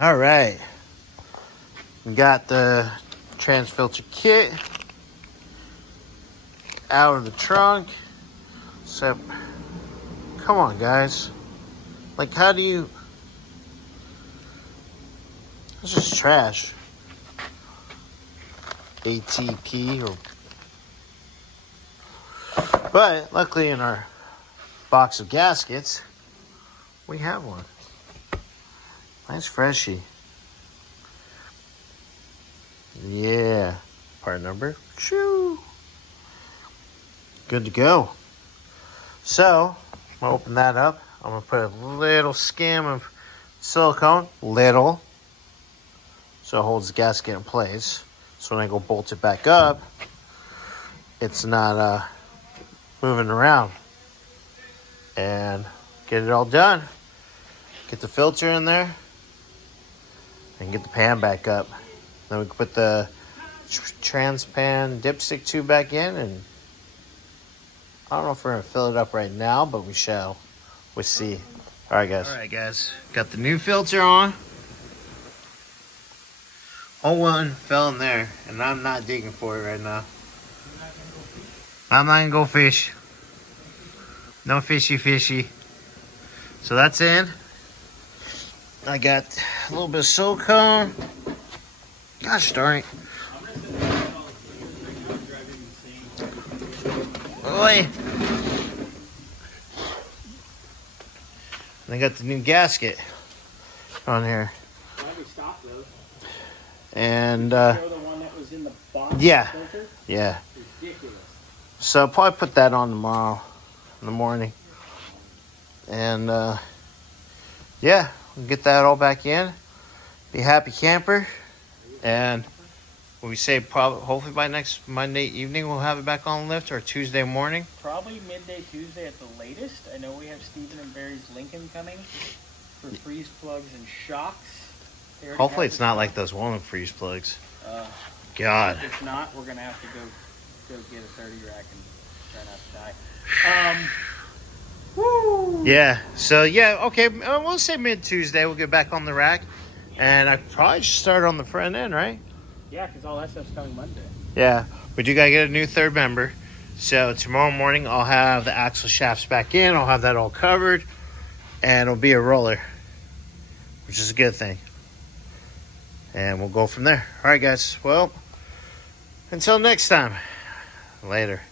All right, we got the trans filter kit out of the trunk. So, come on, guys. Like, how do you? This is trash. ATP or. But luckily, in our box of gaskets, we have one. Nice freshie. Yeah. Part number. Shoo. Good to go. So, I'm going to open that up. I'm going to put a little skim of silicone. Little. So it holds the gasket in place. So when I go bolt it back up, it's not moving around. And get it all done. Get the filter in there. And get the pan back up. Then we can put the trans pan dipstick tube back in. And I don't know if we're going to fill it up right now, but we shall. We'll see. All right, guys. Got the new filter on. Hole one fell in there, and I'm not digging for it right now. I'm not going to go fish. No fishy. So that's in. I got a little bit of silicone. Gosh darn it. Boy. And I got the new gasket on here. And yeah. So I'll probably put that on tomorrow in the morning. And yeah, we'll get that all back in. Be a happy camper. And we say probably hopefully by next Monday evening we'll have it back on lift, or Tuesday morning. Probably midday Tuesday at the latest. I know we have Stephen and Barry's Lincoln coming for freeze plugs and shocks. Hopefully it's not like those Walnut freeze plugs. God. If not, we're gonna have to go get a 30 rack and try not to die. Woo! Yeah. So yeah, okay. We'll say mid Tuesday we'll get back on the rack, and I probably should start on the front end, right? Yeah, because all that stuff's coming Monday. Yeah, we do gotta get a new third member. So tomorrow morning I'll have the axle shafts back in. I'll have that all covered, and it'll be a roller, which is a good thing. And we'll go from there. All right, guys. Well, until next time. Later.